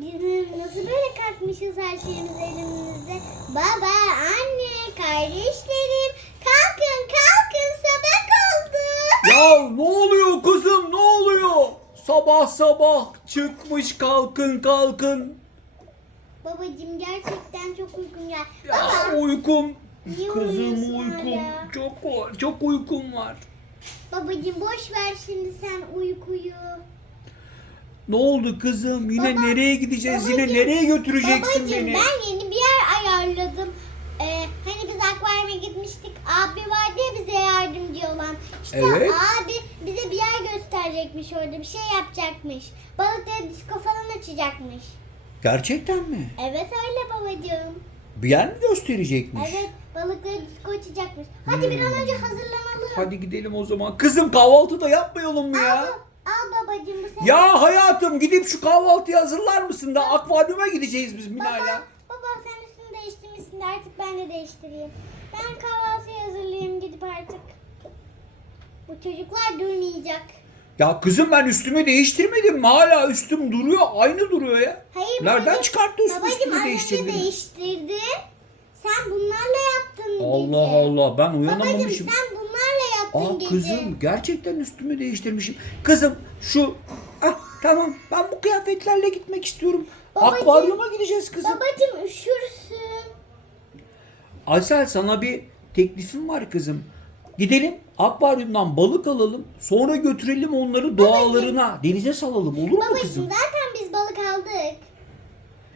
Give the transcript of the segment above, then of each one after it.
Biz nasıl böyle kalkmışız her şeyimiz elimizde? Baba, anne, kardeşlerim kalkın kalkın sabah oldu. Ya ne oluyor kızım ne oluyor? Sabah sabah çıkmış kalkın kalkın. Babacım gerçekten çok uykum geldi. Ya Baba, uykum. Niye Kızım uyuyorsun uykum. hala? Çok var. Çok uykum var. babacım boş ver şimdi sen uykuyu. Ne oldu kızım? Yine Baba, nereye gideceğiz? Yine babacığım, nereye götüreceksin Babacım beni? ben yeni bir yer ayarladım. Ee, hani biz akvaryuma gitmiştik. Abi vardı ya bize yardımcı olan. İşte Evet. abi bize bir yer gösterecekmiş orada. Bir şey yapacakmış. Balıklara disco falan açacakmış. Gerçekten mi? Evet öyle babacığım. Bir yer mi gösterecekmiş? Evet balıklara disco açacakmış. Hadi bir an önce hazırlanalım. Hadi gidelim o zaman. Kızım kahvaltı da yapmayalım mı ya? Al babacığım bu senin. Ya hayatım gidip şu kahvaltıyı hazırlar mısın da akvaryuma gideceğiz biz Baba, Mina'yla. baba sen üstünü değiştirmişsin de artık ben de değiştireyim. Ben kahvaltıyı hazırlayayım gidip artık. Bu çocuklar durmayacak. Ya kızım ben üstümü değiştirmedim mi? Hala üstüm duruyor. Aynı duruyor ya. Hayır Nereden babacığım, çıkarttı üst Babacığım üstünü az önce değiştirdin? değiştirdin. Sen bunlarla yaptın gece. Allah Allah ben uyanamamışım. sen bunlarla yaptın Aa gece. kızım gerçekten üstümü değiştirmişim. Kızım şu ah tamam ben bu kıyafetlerle gitmek istiyorum. Babacığım, Akvaryuma gideceğiz kızım. Babacığım üşürsün. Aysel sana bir teklifim var kızım. Gidelim akvaryumdan balık alalım. Sonra götürelim onları doğalarına. Denize salalım olur mu kızım? zaten biz balık aldık.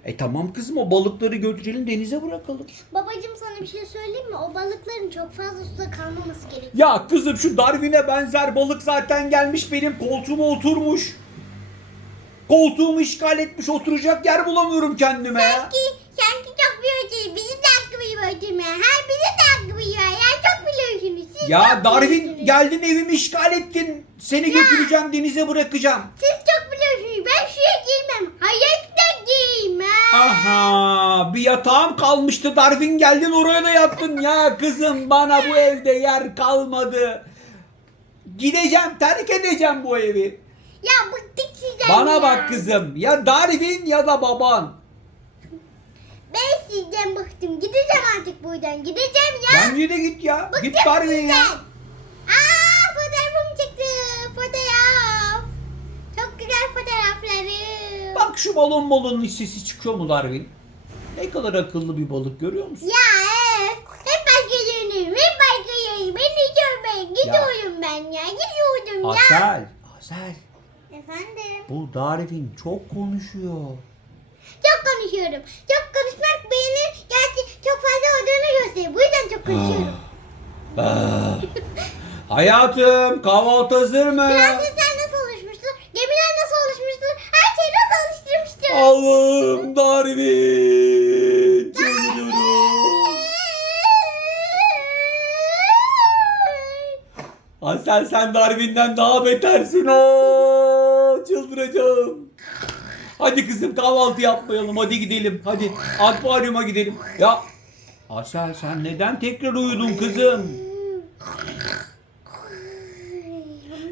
E tamam kızım o balıkları götürelim denize bırakalım. Babacığım sana bir şey söyleyeyim mi? O balıkların çok fazla suda kalmaması gerekiyor. Ya kızım şu Darwin'e benzer balık zaten gelmiş benim koltuğuma oturmuş. Koltuğumu işgal etmiş oturacak yer bulamıyorum kendime ya. Sanki, sanki çok biliyorsunuz. Bizi de hakkımız var ya. Her bizi de hakkımız var. Ya çok biliyorsunuz. Siz Ya çok Darwin biliyorsunuz. geldin evimi işgal ettin. Seni götüreceğim denize bırakacağım. Siz çok biliyorsunuz. Ben şuraya giymem. Hayatta giymem. Aha bir yatağım kalmıştı Darwin geldin oraya da yattın ya kızım bana bu evde yer kalmadı. Gideceğim terk edeceğim bu evi. Ya bıktık sizden Bana ya. bak kızım ya Darwin ya da baban. Ben sizden bıktım. Gideceğim artık buradan. Gideceğim ya. Bence de git ya. Bıktım Git Darwin ya. sizden. Aa fotoğrafım çıktı. Fotoğraf. Çok güzel fotoğraflarım. Bak şu balon balonun sesi çıkıyor mu Darwin? Ne kadar akıllı bir balık görüyor musun? Ya evet. Hep başka yönüm. Hep başka yönüm. Beni görmeyin. Gidiyorum ben ya. Gidiyorum ya. Asel. Asel. Efendim. Bu Darwin çok konuşuyor. Çok konuşuyorum. Çok konuşmak beni gerçi çok fazla olduğunu gösteriyor. Bu yüzden çok konuşuyorum. Ah. Hayatım kahvaltı hazır mı? Prensesler nasıl oluşmuştur? Gemiler nasıl oluşmuştur? Her şey nasıl oluşturmuştur? Allah'ım Darwin. Çıldırıyorum. Asel sen Darwin'den daha betersin. Aa, çıldıracağım. Hadi kızım kahvaltı yapmayalım. Hadi gidelim. Hadi akvaryuma gidelim. Ya Asel sen neden tekrar uyudun kızım?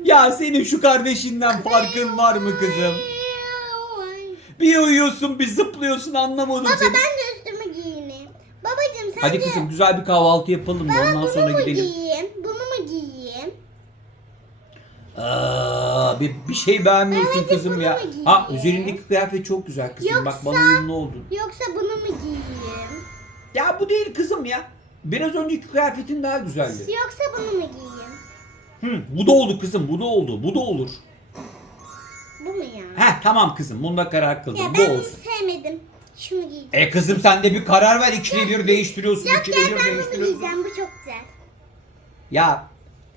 Ya senin şu kardeşinden farkın var mı kızım? Bir uyuyorsun bir zıplıyorsun anlamadım Baba seni. ben de üstümü giyineyim. Babacım sence... Hadi kızım güzel bir kahvaltı yapalım da Baba ondan bunu sonra mu gidelim. giyeyim? Bunu mu giyeyim? Aa, bir, bir şey beğenmiyorsun Babacım, kızım bunu ya. mu giyeyim? Ha üzerindeki kıyafet çok güzel kızım. Bak bana Yoksa- uyumlu oldun. Yoksa bunu mu giyeyim? Ya bu değil kızım ya. Biraz önceki kıyafetin daha güzeldi. Yoksa bunu mu giyeyim? Hı, bu da oldu kızım bu da oldu. Bu da olur. Bu mu ya? Heh tamam kızım bunda karar kıldım. Ya bu ben bunu olsun. sevmedim. Şunu giyeceğim. E kızım sen de bir karar ver. İkide bir değiştiriyorsun. Yok ikide ya bir ben bunu değiştiriyorsun. giyeceğim. Bu çok güzel. Ya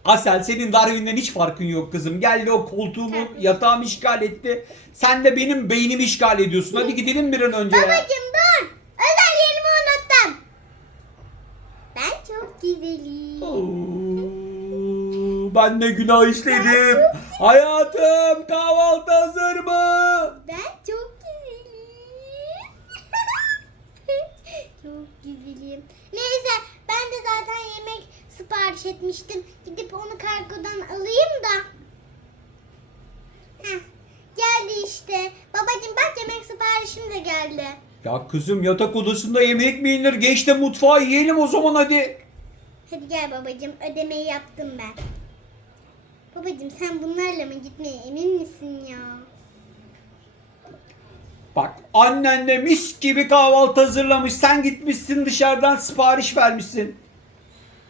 Asel senin Darwin'den hiç farkın yok kızım. Geldi o koltuğumu, Tabii. yatağımı işgal etti. Sen de benim beynimi işgal ediyorsun. Hadi gidelim bir an önce ya. Babacım dur. Özelliğimi unuttum. Ben çok güzelim. Oo, Ben ne günah işledim. Hayatım kahvaltı hazır mı? Ben çok güzelim. çok güzelim. Neyse ben de zaten yemek sipariş etmiştim. Gidip onu kargodan alayım da. Heh, geldi işte. Babacım bak yemek sipariş siparişim de geldi. Ya kızım yatak odasında yemek mi yenir? Geç de mutfağa yiyelim o zaman hadi. Hadi gel babacığım ödemeyi yaptım ben. Babacığım sen bunlarla mı gitmeye emin misin ya? Bak annen de mis gibi kahvaltı hazırlamış. Sen gitmişsin dışarıdan sipariş vermişsin.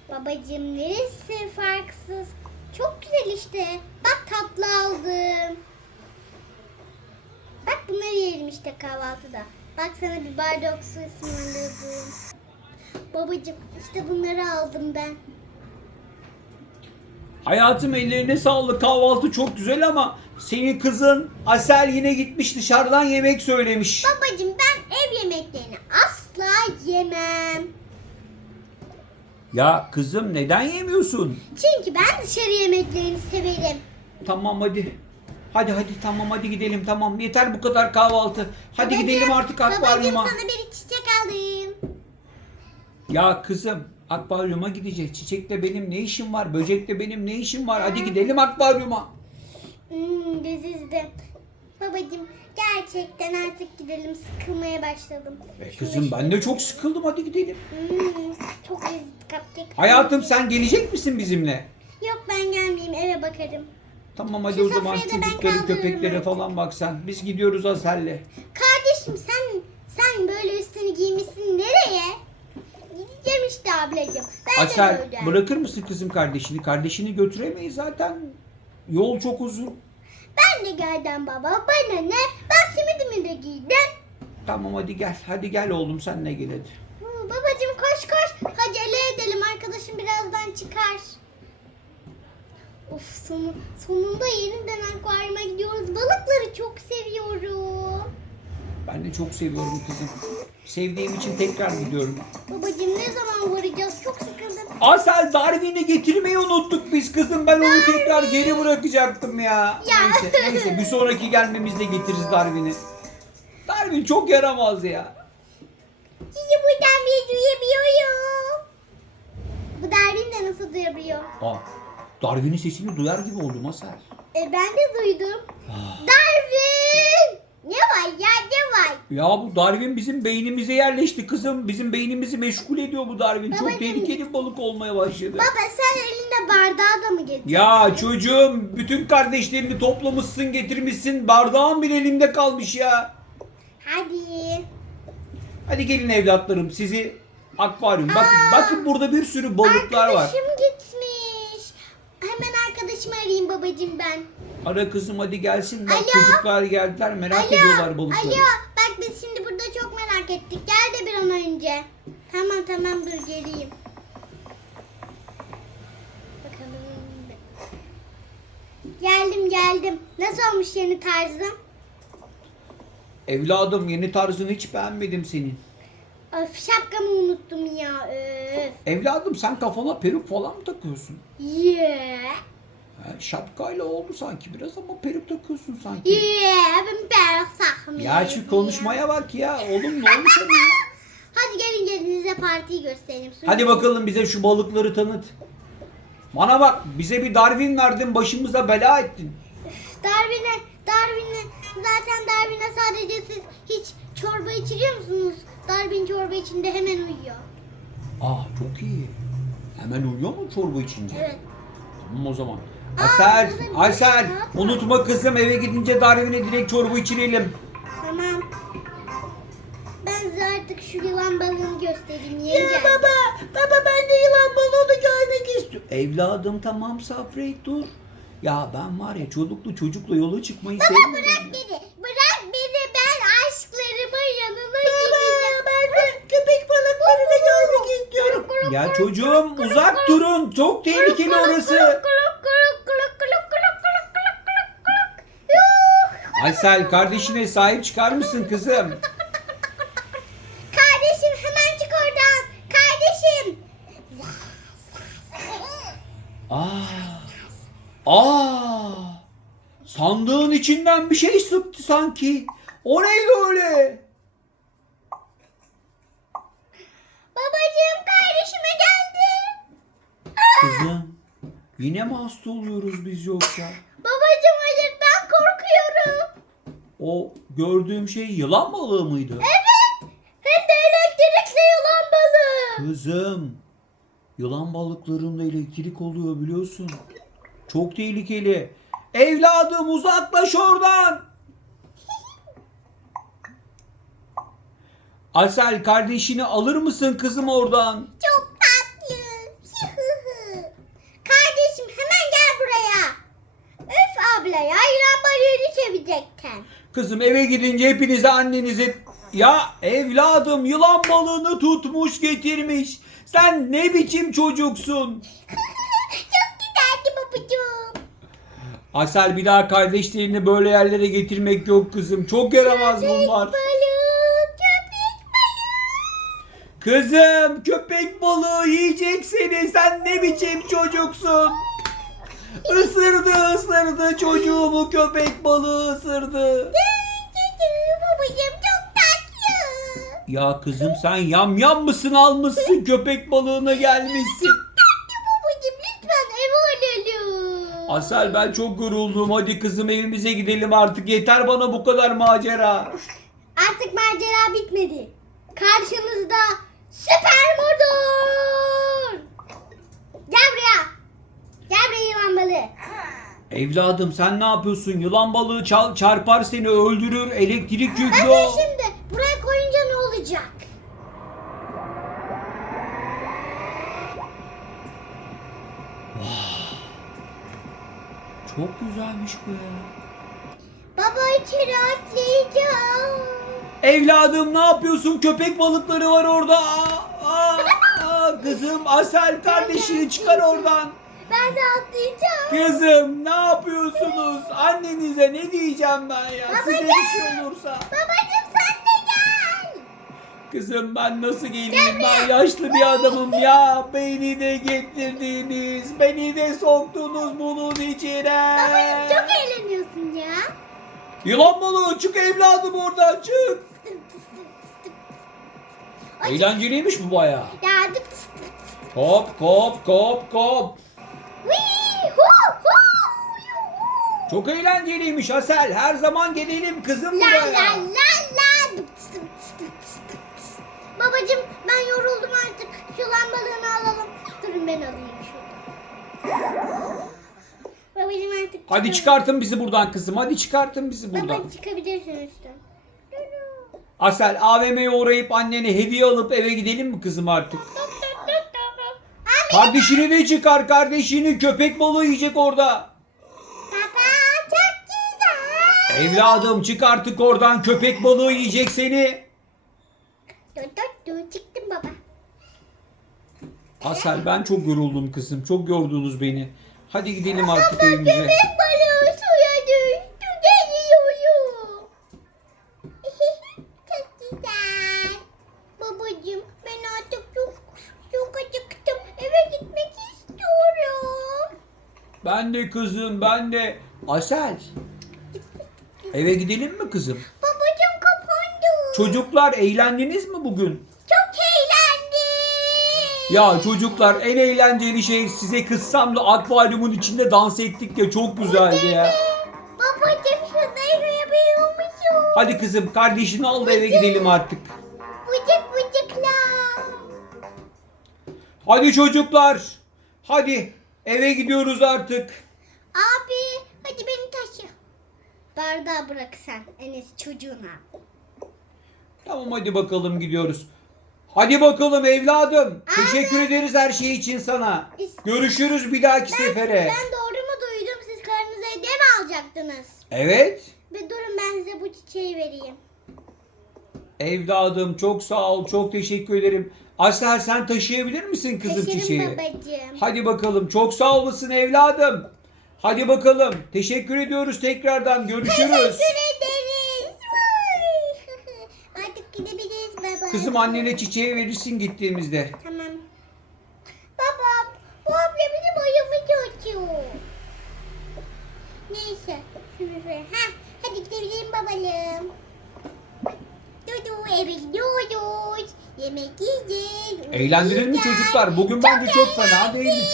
Babacığım neresi farksız? Çok güzel işte. Bak tatlı aldım. Bak bunları yiyelim işte kahvaltıda. Bak sana bir bardak su ısmarladım. Babacığım işte bunları aldım ben. Hayatım ellerine sağlık kahvaltı çok güzel ama senin kızın Asel yine gitmiş dışarıdan yemek söylemiş. Babacığım ben ev yemeklerini asla yemem. Ya kızım neden yemiyorsun? Çünkü ben dışarı yemeklerini severim. Tamam hadi. Hadi hadi tamam hadi gidelim tamam yeter bu kadar kahvaltı. Hadi Babacığım, gidelim artık akvaryuma. sana bir çiçek aldım. Ya kızım akvaryuma gideceğiz. Çiçekle benim ne işim var? Böcekle benim ne işim var? Hadi gidelim akvaryuma. Hmm, lezizdi. Babacığım gerçekten artık gidelim. Sıkılmaya başladım. E kızım ben de çok sıkıldım hadi gidelim. Hmm, çok lezzetli cupcake. Hayatım sen gelecek misin bizimle? Yok ben gelmeyeyim eve bakarım. Tamam hadi Şu o zaman sofrayı da ben çocukları kaldırırım köpeklere artık. falan bak sen. Biz gidiyoruz Asel'le. Kardeşim sen sen böyle üstünü giymişsin nereye? İşte ablacığım. Ben de Asel böyle. bırakır mısın kızım kardeşini? Kardeşini götüremeyiz zaten. Yol çok uzun. Ben de geldim baba. Bana ne? Bak simidimi de giydim. Tamam hadi gel. Hadi gel oğlum senle gel hadi. Hı, babacığım koş koş. Hadi ele edelim arkadaşım birazdan çıkar. Of sonu, sonunda yeniden akvaryuma gidiyoruz. Balıkları çok seviyorum. Ben de çok seviyorum kızım. Sevdiğim için tekrar gidiyorum. Babacığım ne zaman varacağız? Çok sıkıldım. Asel Darwin'i getirmeyi unuttuk biz kızım. Ben onu tekrar geri bırakacaktım ya. Ya. Neyse, neyse bir sonraki gelmemizde getiririz Darwin'i. Darwin çok yaramaz ya. Sizi buradan bir duyabiliyorum. Bu Darwin de nasıl duyabiliyor? Aa, Darwin'in sesini duyar gibi oldum Asel. E, ben de duydum. Ah. Darwin! Ne var ya ne var? Ya bu Darwin bizim beynimize yerleşti kızım. Bizim beynimizi meşgul ediyor bu Darwin. Çok Babacığım. tehlikeli bir balık olmaya başladı. Baba sen elinde bardağı da mı getirdin? Ya çocuğum bütün kardeşlerini toplamışsın getirmişsin. Bardağın bile elimde kalmış ya. Hadi. Hadi gelin evlatlarım sizi akvaryum. Bakın, bakın burada bir sürü balıklar var. Arkadaşım gitmiş. Hemen arkadaşımı arayayım babacığım ben. Ara kızım hadi gelsin. Bak Alo. çocuklar geldiler merak Alo. ediyorlar balıkları. Alo. Bak biz şimdi burada çok merak ettik. Gel de bir an önce. Tamam tamam dur geleyim. Bakalım. Geldim geldim. Nasıl olmuş yeni tarzım? Evladım yeni tarzını hiç beğenmedim senin. Öf şapkamı unuttum ya. Öf. Evladım sen kafana peruk falan mı takıyorsun? Yeah. Ha, şapkayla oldu sanki biraz ama peruk takıyorsun sanki. Yeah. Ben ben sakmıyorum. Ya şu konuşmaya bak ya. Oğlum ne olmuş sana ya? Hadi gelin gelin size partiyi göstereyim. Su- Hadi bakalım bize şu balıkları tanıt. Bana bak bize bir Darwin verdin başımıza bela ettin. Darwin'e, Darwin'e, zaten Darwin'e sadece siz hiç çorba içiriyor musunuz? Darwin çorba içinde hemen uyuyor. Aa çok iyi. Hemen uyuyor mu çorba içince? Evet. Tamam o zaman. Aysel, Aysel var. unutma kızım eve gidince Darwin'e direkt çorba içirelim. Tamam. Ben size artık şu yılan balığını göstereyim. Yiyeceğim. baba ben de yılan balığını görmek istiyorum. Evladım tamam sabret dur. Ya ben var ya çocuklu çocukla yola çıkmayı Baba sevmiyorum. bırak ya. beni. Bırak beni. Ben aşklarımın yanına gideceğim. ben de köpek balıklarını görmek istiyorum. Ya çocuğum uzak durun. Çok tehlikeli orası. Aysel kardeşine sahip çıkar mısın kızım? Kardeşim hemen çık oradan. Kardeşim. Aa. Aa. Sandığın içinden bir şey sıktı sanki. O neydi öyle? Babacığım kardeşime geldi. Kızım yine mi hasta oluyoruz biz yoksa? Babacığım hayır ben korkuyorum. O gördüğüm şey yılan balığı mıydı? Evet. Hem de elektrikli yılan balığı. Kızım, yılan balıklarında elektrik oluyor biliyorsun. Çok tehlikeli. Evladım uzaklaş oradan. Asel kardeşini alır mısın kızım oradan? Çok tatlı. Kardeşim hemen gel buraya. Öf abla ya yılan balığını çevirecekten. Kızım eve gidince hepinize annenizi... Ya evladım yılan balığını tutmuş getirmiş. Sen ne biçim çocuksun? Çok güzeldi babacığım. Asel bir daha kardeşlerini böyle yerlere getirmek yok kızım. Çok yaramaz bunlar. Balık, köpek balığı. Kızım köpek balığı yiyecek seni. Sen ne biçim çocuksun? Isırdı ısırdı çocuğumu köpek balığı ısırdı. Babacığım çok tatlı. Ya kızım sen yam yam mısın almışsın köpek balığına gelmişsin. Tatlı babacığım lütfen eve alalım. Asel ben çok yoruldum. Hadi kızım evimize gidelim artık. Yeter bana bu kadar macera. Artık macera bitmedi. Karşınızda süper motor. Gel buraya. Gel buraya balığı. Evladım sen ne yapıyorsun? Yılan balığı çal- çarpar seni öldürür. Elektrik yüklü o. şimdi buraya koyunca ne olacak? Çok güzelmiş bu ya. Baba içeri atlayacağım. Evladım ne yapıyorsun? Köpek balıkları var orada. Aa, aa, aa. Kızım Asel kardeşini çıkar oradan. Ben de atlayacağım. Kızım ne yapıyorsunuz? Annenize ne diyeceğim ben ya? Size bir şey olursa. Babacım sen de gel. Kızım ben nasıl geleyim? Ben yaşlı bir adamım ya. Beni de getirdiniz. Beni de soktunuz bunun içine. Babacım çok eğleniyorsun ya. Yılan balığı çık evladım oradan çık. Eğlenceliymiş bu baya. Ya dık Kop kop kop kop. Çok eğlenceliymiş Asel. Her zaman gelelim kızım La buraya. la la la. Tıs. Babacım ben yoruldum artık. Şu lan balığını alalım. Durun ben alayım şuradan. Babacım artık Hadi çıkalım. çıkartın bizi buradan kızım. Hadi çıkartın bizi buradan. Baba çıkabilirsin üstten. Asel AVM'ye uğrayıp annene hediye alıp eve gidelim mi kızım artık? Kardeşini de çıkar kardeşini. Köpek balığı yiyecek orada. Baba çok güzel. Evladım çık artık oradan. Köpek balığı yiyecek seni. Dur dur dur çıktım baba. Asel ben çok yoruldum kızım. Çok yordunuz beni. Hadi gidelim artık evimize. Köpek balığı suya düştü geliyorum. çok güzel. Babacım ben artık çok çok acıktım. Eve gitmek istiyorum. Ben de kızım ben de. Asel. Eve gidelim mi kızım? Babacım kapandı. Çocuklar eğlendiniz mi bugün? Çok eğlendim. Ya çocuklar en eğlenceli şey size kızsam da akvaryumun içinde dans ettik ya çok güzeldi ya. Babacım şunları yapıyor musun? Hadi kızım kardeşini al da eve gidelim artık. Bıcık bıcıklar. Hadi çocuklar. Hadi eve gidiyoruz artık. Abi hadi beni taşı. Bardağı bırak sen Enes çocuğuna. Tamam hadi bakalım gidiyoruz. Hadi bakalım evladım. Teşekkür ederiz her şey için sana. Görüşürüz bir dahaki sefere. Ben doğru mu duydum siz karınıza hediye mi alacaktınız? Evet. Bir durun ben size bu çiçeği vereyim. Evladım çok sağ ol. Çok teşekkür ederim. Asel sen taşıyabilir misin kızım Taşırım çiçeği? babacığım. Hadi bakalım. Çok sağ olasın evladım. Hadi bakalım. Teşekkür ediyoruz tekrardan. Görüşürüz. Teşekkür ederiz. Artık gidebiliriz baba. Kızım annene çiçeği verirsin gittiğimizde. Tamam. Baba bu abla bizim ayımızı açıyor. Neyse. Ha, hadi gidelim babalım. Dudu eve gidiyoruz. Yemek yiyeceğiz. Eğlendirin mi çocuklar? Bugün bence çok fena değildi.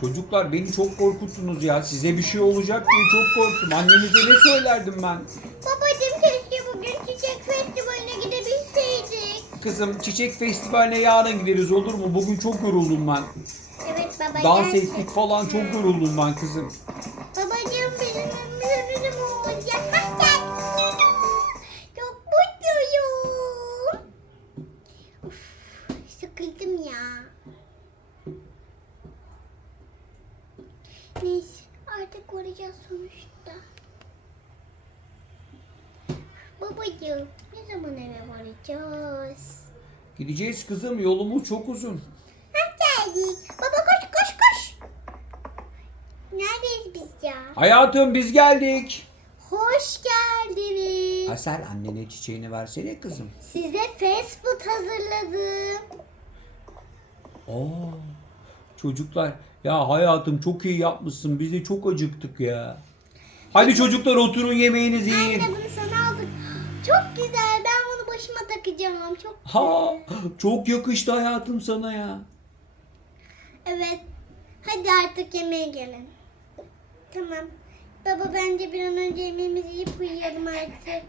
Çocuklar beni çok korkuttunuz ya. Size bir şey olacak diye çok korktum. Annenize ne söylerdim ben? Babacım keşke bugün çiçek festivaline gidebilseydik. Kızım çiçek festivaline yarın gideriz olur mu? Bugün çok yoruldum ben. Evet baba Dans gerçekten. ettik falan çok yoruldum ben kızım. Kızım yolumuz çok uzun. Ha geldik. Baba koş koş koş. Neredeyiz biz ya? Hayatım biz geldik. Hoş geldiniz. Asel annene çiçeğini versene kızım. Size fast food hazırladım. Oo, çocuklar ya hayatım çok iyi yapmışsın. Biz de çok acıktık ya. Hadi çocuklar oturun yemeğinizi yiyin. Anne bunu sana aldık. Çok güzel. Ben başıma takacağım. Çok Ha, çok yakıştı hayatım sana ya. Evet. Hadi artık yemeğe gelin. Tamam. Baba bence bir an önce yemeğimizi yiyip uyuyalım artık.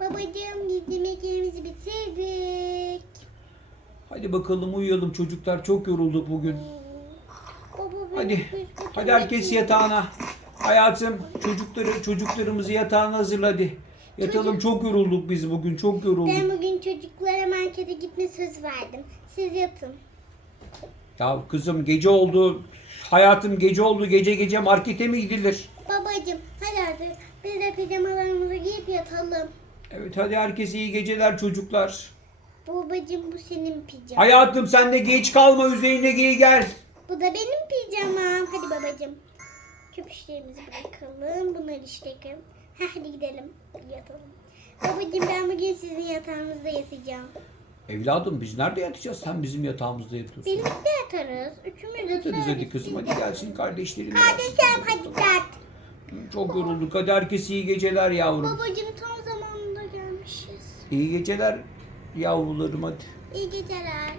Babacığım biz yemeklerimizi bitirdik. Hadi bakalım uyuyalım çocuklar. Çok yorulduk bugün. Baba, Hadi. Hadi herkes yatağına. Hayatım çocukları çocuklarımızı yatağına hazırla hadi. Yatalım çok yorulduk biz bugün. Çok yorulduk. Ben bugün çocuklara markete gitme söz verdim. Siz yatın. Ya kızım gece oldu. Hayatım gece oldu. Gece gece markete mi gidilir? Babacığım hadi artık biz de pijamalarımızı giyip yatalım. Evet hadi herkese iyi geceler çocuklar. Babacığım bu senin pijaman. Hayatım sen de geç kalma üzerine giy gel. Bu da benim pijamam. Hadi babacığım. Köpüşlerimizi bırakalım. Bunları işleyelim. Heh, hadi gidelim. Yatalım. Babacığım ben bugün sizin yatağınızda yatacağım. Evladım biz nerede yatacağız? Sen bizim yatağımızda yatıyorsun. Birlikte yatarız. Üçümüz de Yatarız hadi kızım hadi gelsin kardeşlerim. Kardeşim hadi yat. Çok yorulduk. Hadi herkese iyi geceler yavrum. Babacığım tam zamanında gelmişiz. İyi geceler yavrularım hadi. İyi geceler.